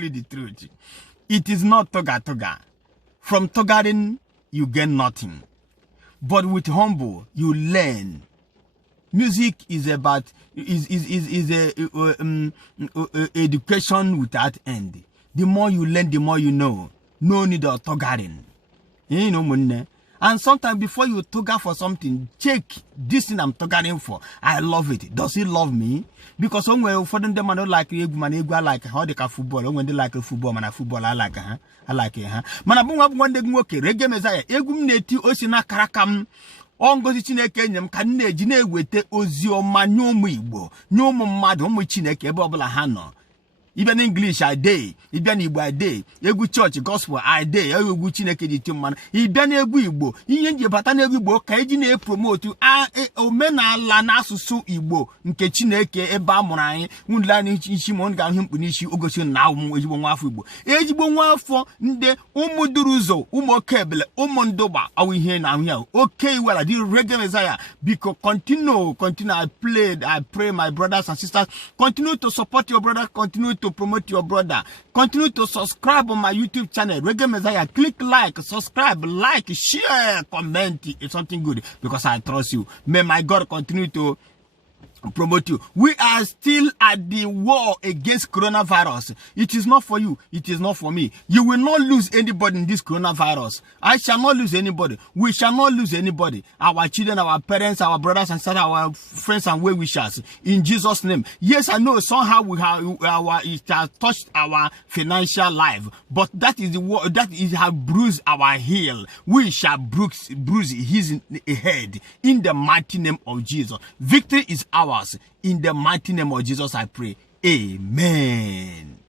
tell you the truth. It is not toga. From togaring, you gain nothing. But with humble, you learn. Music is about education without end. The more you learn, the more you know. No need of togaring. You know, money. And sometimes before you toga for something, check this thing I'm togaring for. I love it. Does he love me? Because somewhere for them don't like Egwu, I like how they can football. When they like a football, man, football, I like it, huh? Man, I bring up one day, okay, reggae messiah. Egwu neti osina karakam. Ongozi Chineke nyem ka na-eji na-ewete ozi ọma nye ụmụ Igbo, nye ụmụ mmadụ, ụmụ Chineke ebe ọbụla ha nọ. Even English I day, even Igbo I day, egwu church gospel I day, egwu Chineke ji ti mmanụ, even egwu Igbo, ihe nje bata na egwu Igbo ka eji na-promote omenala na asụsụ Igbo nke Chineke ebe a mụrụ anyị, nwụla anyị isi ma ọ ga-ahụ mkpu n'isi ogosi na ụmụ ezigbo nwa afọ Igbo. Ezigbo nwa afọ ndị ụmụ duru ụzọ, ụmụ okebele, ụmụ ndụgba awụ ihe na ahụ ya. Okay, well, the reggae messiah, because continue, I pray my brothers and sisters, continue to support your brother, continue to promote your brother, continue to subscribe on my YouTube channel, Reggae Messiah. Click like, subscribe, like, share, comment. It's something good because I trust you. May my God continue to promote you. We are still at the war against coronavirus. It is not for you. It is not for me. You will not lose anybody in this coronavirus. I shall not lose anybody. We shall not lose anybody. Our children, our parents, our brothers and sisters, our friends and well-wishers. In Jesus' name. Yes, I know somehow it has touched our financial life, but that is the war that is have bruised our heel. We shall bruise his head in the mighty name of Jesus. Victory is ours. In the mighty name of Jesus, I pray. Amen.